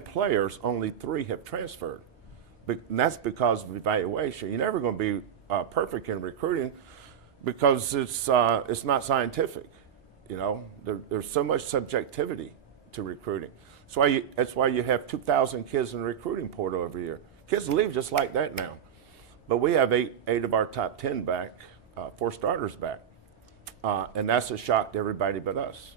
players, only 3 have transferred. And that's because of evaluation. You're never going to be perfect in recruiting because it's not scientific. You know, there's so much subjectivity to recruiting. That's why you have 2,000 kids in the recruiting portal every year. Kids leave just like that now. But we have eight of our top 10 back, 4 starters back. And that's a shock to everybody but us.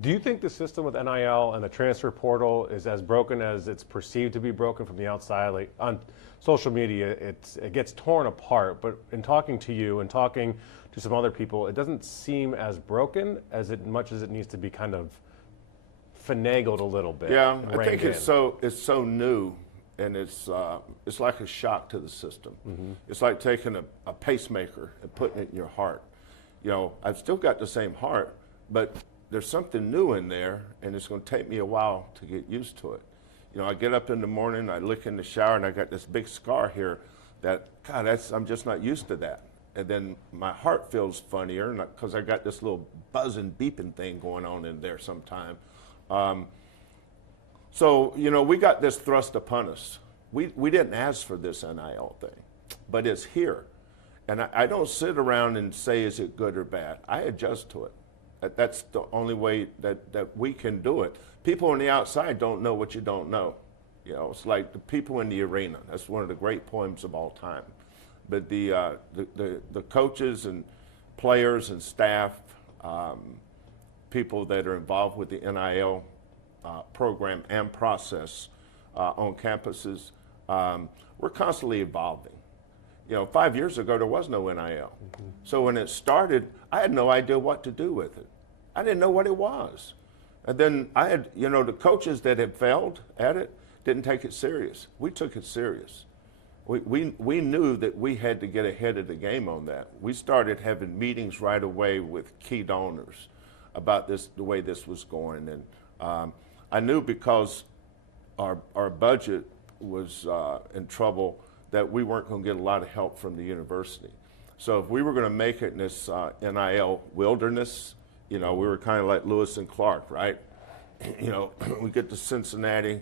Do you think the system with NIL and the transfer portal is as broken as it's perceived to be broken from the outside? Like on social media, it gets torn apart, but in talking to you and talking to some other people, it doesn't seem as broken as much as it needs to be kind of finagled a little bit. Yeah, I think it's so new, and it's like a shock to the system. Mm-hmm. It's like taking a pacemaker and putting it in your heart. You know, I've still got the same heart, but there's something new in there, and it's going to take me a while to get used to it. You know, I get up in the morning, I look in the shower, and I got this big scar here that, God, I'm just not used to that. And then my heart feels funnier because I got this little buzzing, beeping thing going on in there sometime. So, you know, we got this thrust upon us. We didn't ask for this NIL thing, but it's here. And I don't sit around and say, is it good or bad? I adjust to it. That's the only way that we can do it. People on the outside don't know what you don't know. You know, it's like the people in the arena. That's one of the great poems of all time. But the coaches and players and staff, people that are involved with the NIL program and process on campuses, we're constantly evolving. You know, 5 years ago, there was no NIL. Mm-hmm. So when it started, I had no idea what to do with it. I didn't know what it was. And then I had, you know, the coaches that had failed at it didn't take it serious. We took it serious. We knew that we had to get ahead of the game on that. We started having meetings right away with key donors about this, the way this was going. And I knew because our budget was in trouble that we weren't going to get a lot of help from the university. So if we were going to make it in this NIL wilderness, you know, we were kind of like Lewis and Clark, right? You know, we get to Cincinnati,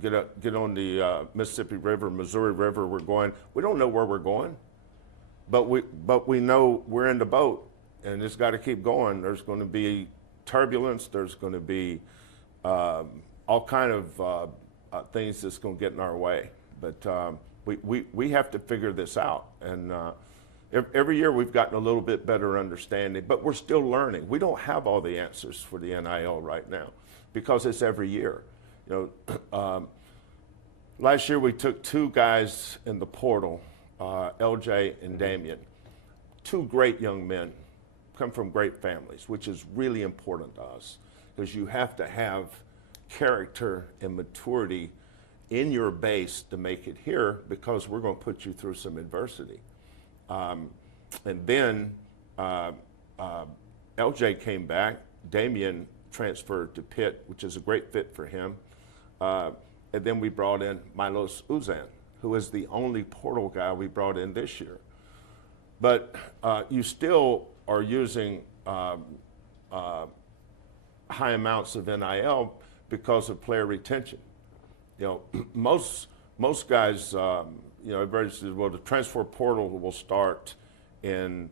get on the Mississippi River, Missouri River, we don't know where we're going, but we know we're in the boat, and it's got to keep going. There's going to be turbulence, there's going to be all kind of things that's going to get in our way. But we have to figure this out, and every year we've gotten a little bit better understanding, but we're still learning. We don't have all the answers for the NIL right now because it's every year. You know, last year we took 2 guys in the portal, LJ and Damien, 2 great young men, come from great families, which is really important to us because you have to have character and maturity in your base to make it here because we're going to put you through some adversity. And then LJ came back, Damien transferred to Pitt, which is a great fit for him. And then we brought in Milos Uzan, who is the only portal guy we brought in this year. But you still are using high amounts of NIL because of player retention. You know, most guys, you know, everybody says, well, the transfer portal will start in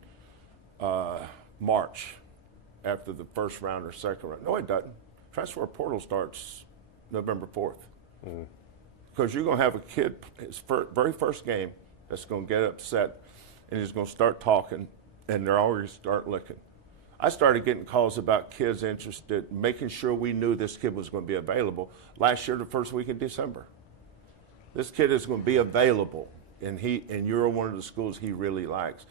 March after the first round or second round. No, it doesn't. Transfer portal starts November 4th. Mm-hmm. Because you're going to have a kid, his very first game, that's going to get upset, and he's going to start talking, and they're already start looking. I started getting calls about kids interested, making sure we knew this kid was going to be available last year, the first week in December. This kid is going to be available, and you're one of the schools he really likes.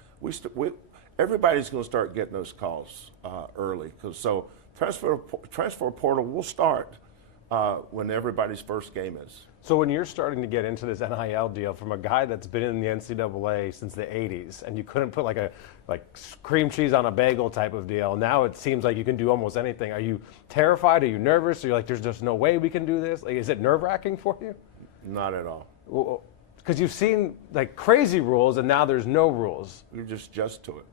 Everybody's going to start getting those calls early. So transfer portal will start when everybody's first game is. So when you're starting to get into this NIL deal from a guy that's been in the NCAA since the 80s, and you couldn't put like cream cheese on a bagel type of deal, now it seems like you can do almost anything. Are you terrified? Are you nervous? Are you like, there's just no way we can do this? Like, is it nerve-wracking for you? Not at all. Because you've seen like crazy rules, and now there's no rules. You just adjust to it.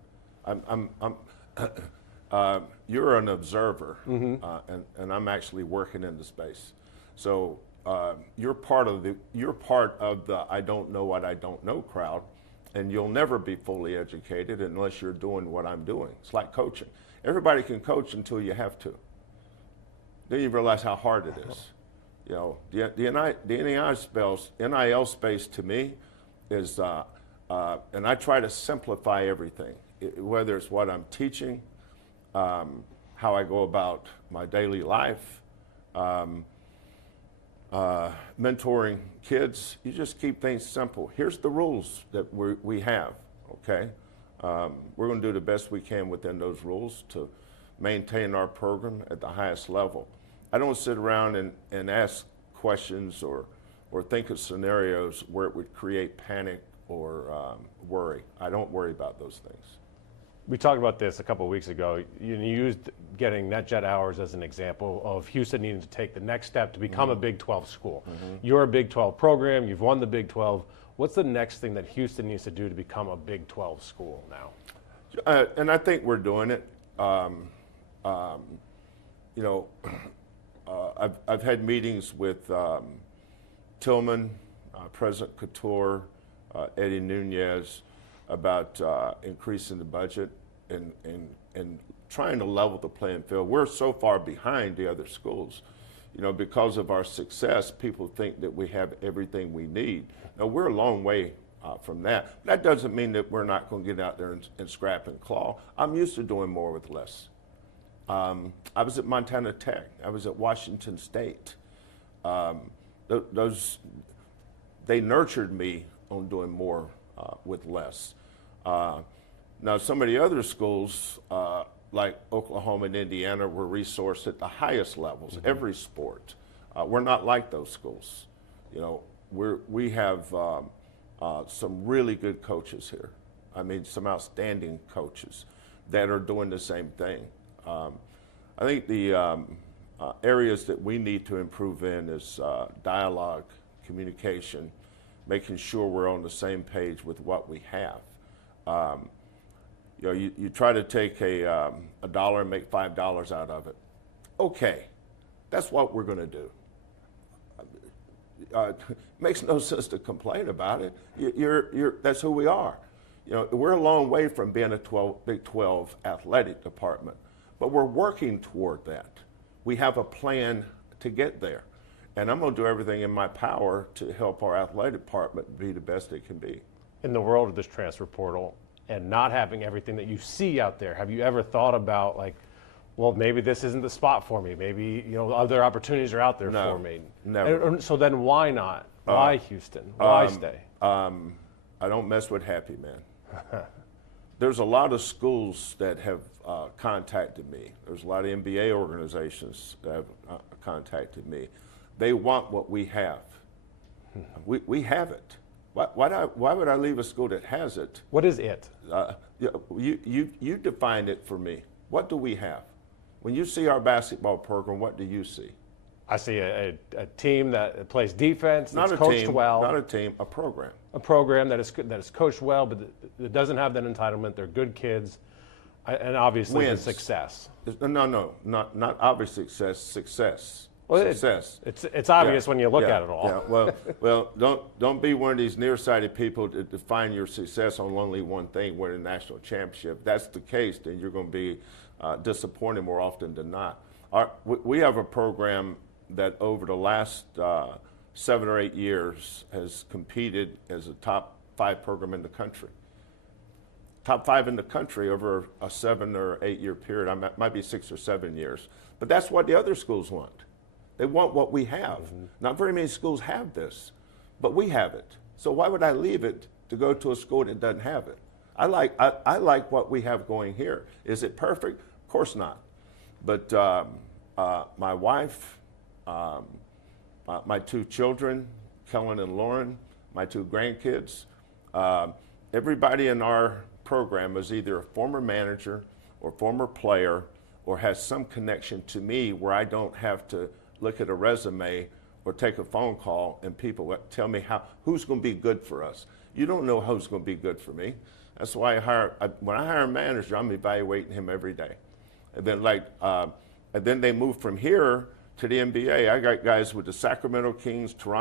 You're an observer, mm-hmm. And I'm actually working in the space. So you're part of the I don't know what I don't know crowd, and you'll never be fully educated unless you're doing what I'm doing. It's like coaching. Everybody can coach until you have to. Then you realize how hard it is. You know, the NIL space to me is, and I try to simplify everything, whether it's what I'm teaching, how I go about my daily life, mentoring kids. You just keep things simple. Here's the rules that we have, okay? We're going to do the best we can within those rules to maintain our program at the highest level. I don't sit around and ask questions or think of scenarios where it would create panic or worry. I don't worry about those things. We talked about this a couple of weeks ago. You used getting NetJet hours as an example of Houston needing to take the next step to become a Big 12 school. You're a Big 12 program. You've won the Big 12. What's the next thing that Houston needs to do to become a Big 12 school now? And I think we're doing it. You know, I've had meetings with Tillman, President Couture, Eddie Nunez about increasing the budget and trying to level the playing field. We're so far behind the other schools. You know, because of our success, people think that we have everything we need. Now, we're a long way from that. That doesn't mean that we're not going to get out there and scrap and claw. I'm used to doing more with less. I was at Montana Tech. I was at Washington State. They nurtured me on doing more with less. Now, some of the other schools, like Oklahoma and Indiana, were resourced at the highest levels, every sport. We're not like those schools. You know, we have some really good coaches here. I mean, some outstanding coaches that are doing the same thing. I think the areas that we need to improve in is dialogue, communication, making sure we're on the same page with what we have. You know, you try to take a dollar and make $5 out of it. Okay, that's what we're going to do. Makes no sense to complain about it. That's who we are. You know, we're a long way from being a Big 12 athletic department, but we're working toward that. We have a plan to get there, and I'm going to do everything in my power to help our athletic department be the best it can be. In the world of this transfer portal and not having everything that you see out there, have you ever thought about, like, well, maybe this isn't the spot for me. Maybe, you know, other opportunities are out there for me. Never. And so then why not? Why Houston? Why stay? I don't mess with happy, man. There's a lot of schools that have contacted me. There's a lot of NBA organizations that have contacted me. They want what we have. We have it. Why would I leave a school that has it? What is it? You define it for me. What do we have? When you see our basketball program, what do you see? I see a team that plays defense, Not that's a coached team, well. Not a team, a program. A program that is coached well, but that doesn't have that entitlement. They're good kids, and obviously the success. No, not obvious success. Success. Well, success. It's obvious when you look at it all. Yeah. Well, don't be one of these nearsighted people to define your success on only one thing, winning a national championship. If that's the case, then you're going to be disappointed more often than not. We have a program that over the last 7 or 8 years has competed as a top 5 program in the country. Top 5 in the country over a 7 or 8 year period. Might be 6 or 7 years. But that's what the other schools want. They want what we have. Not very many schools have this, but we have it. So why would I leave it to go to a school that doesn't have it? I like what we have going here. Is it perfect? Of course not. But my wife, my 2 children, Kelvin and Lauren, my 2 grandkids, everybody in our program is either a former manager or former player or has some connection to me where I don't have to look at a resume or take a phone call and people tell me who's going to be good for us. You don't know who's going to be good for me. That's why when I hire a manager, I'm evaluating him every day. And then and then they move from here to the NBA. I got guys with the Sacramento Kings, Toronto